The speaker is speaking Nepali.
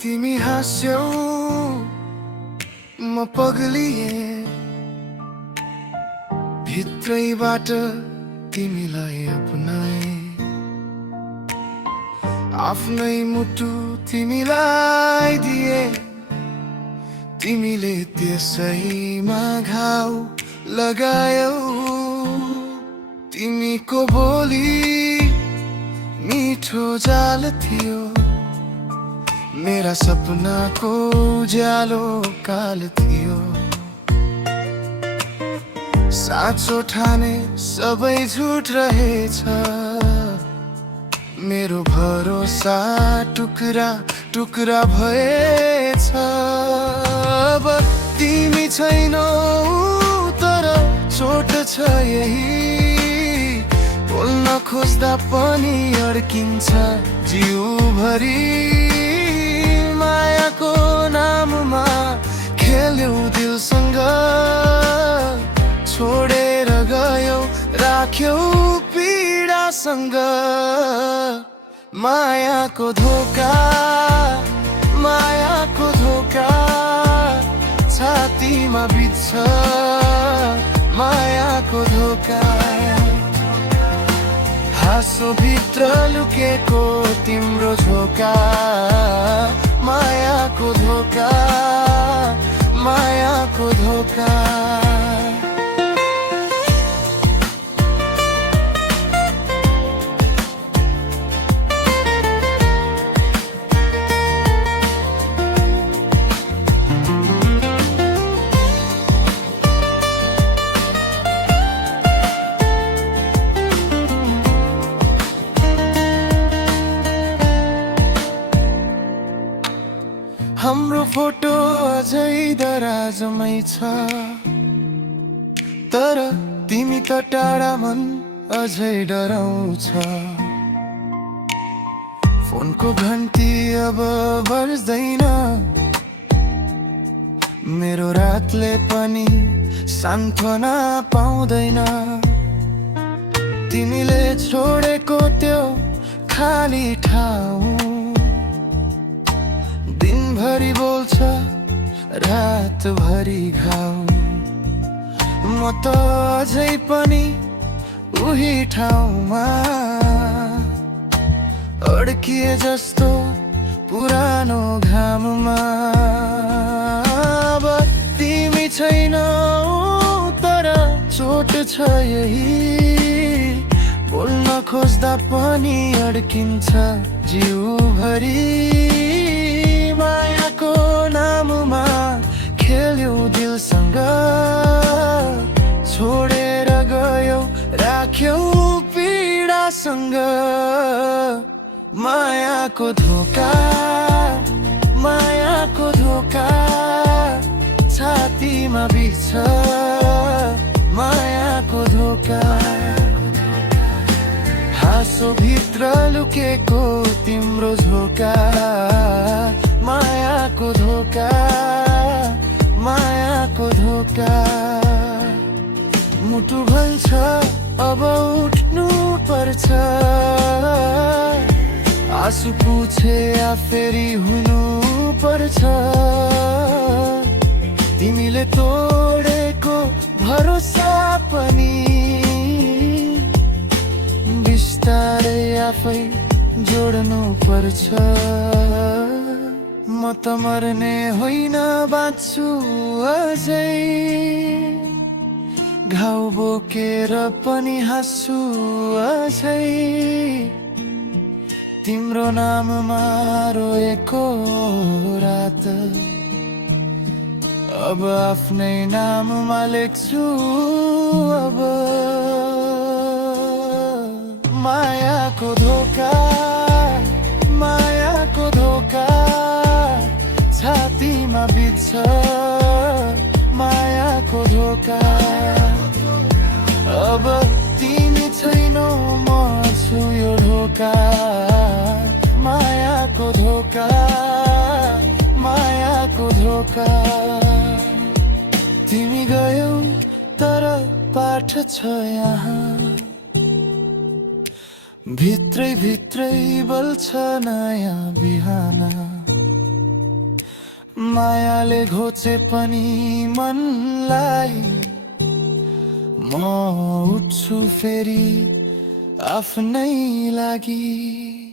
तिमी हाँस्यौ म पग्लिए भित्रैबाट तिमीलाई अपनाए आफ्नै मुटु तिमीलाई दिए तिमीले त्यसैमा घाउ लगायौ तिमीको बोली मिठो जाल थियो मेरा सपनाको उज्यालो काल थियो साँचो ठाने सबै झुट रहेछ मेरो भरोसा टुक्रा टुक्रा भएछ अब तिमी छैनौ तर चोट छ यही बोल्न खोज्दा पनि अड्किन्छ जिउभरि मायाको नाममा खेल्यौ दिलसँग छोडेर गयौ राख्यौ पीडासँग मायाको धोका छातीमा बित्छ मायाको धोका हाँसो भित्र लुकेको तिम्रो झोका मायाको धोका मायाको धोका हाम्रो फोटो अझै दराजमै छ तर तिमी त टाढा मन अझै डराउँछ फोनको घन्टी अब बज्दैन मेरो रातले पनि सान्त्वना पाउँदैन तिमीले छोडेको त्यो खाली ठाउँ दिनभरि बोल्छ रातभरि घाउ म त अझै पनि उही ठाउँमा अड्किए जस्तो पुरानो घाममा अब तिमी छैनौ तर चोट छ यही बोल्न खोज्दा पनि अड्किन्छ जिउभरि मायाको नाममा खेल्यौ दिलसँग छोडेर गयौ राख्यौ पीडासँग मायाको धोका छातीमा बित्छ मायाको धोका हाँसो भित्र लुकेको तिम्रो झोका मायाको धोका मायाको धोका मुटु भन्छ अब उठ्नु पर्छ आँसु पुछे या फेरि हुनु पर्छ तिमीले तोडेको भरोसा पनि बिस्तारै आफै जोड्नु पर्छ म त मर्ने होइन बाँच्छु अझै घाउ बोकेर पनि हाँस्छु अझै तिम्रो नाममा रोएको रात अब आफ्नै नाममा लेख्छु अब मायाको धोका छातीमा बित्छ मायाको धोका अब तिमी छैनौ म छु यो ढोका मायाको धोका मायाको धोका तिमी गयौ तर पाठ छ यहाँ भित्रै भित्रै बल्छ नयाँ बिहान मायाले घोचे पनि मनलाई म उठ्छु फेरि आफ्नै लागि।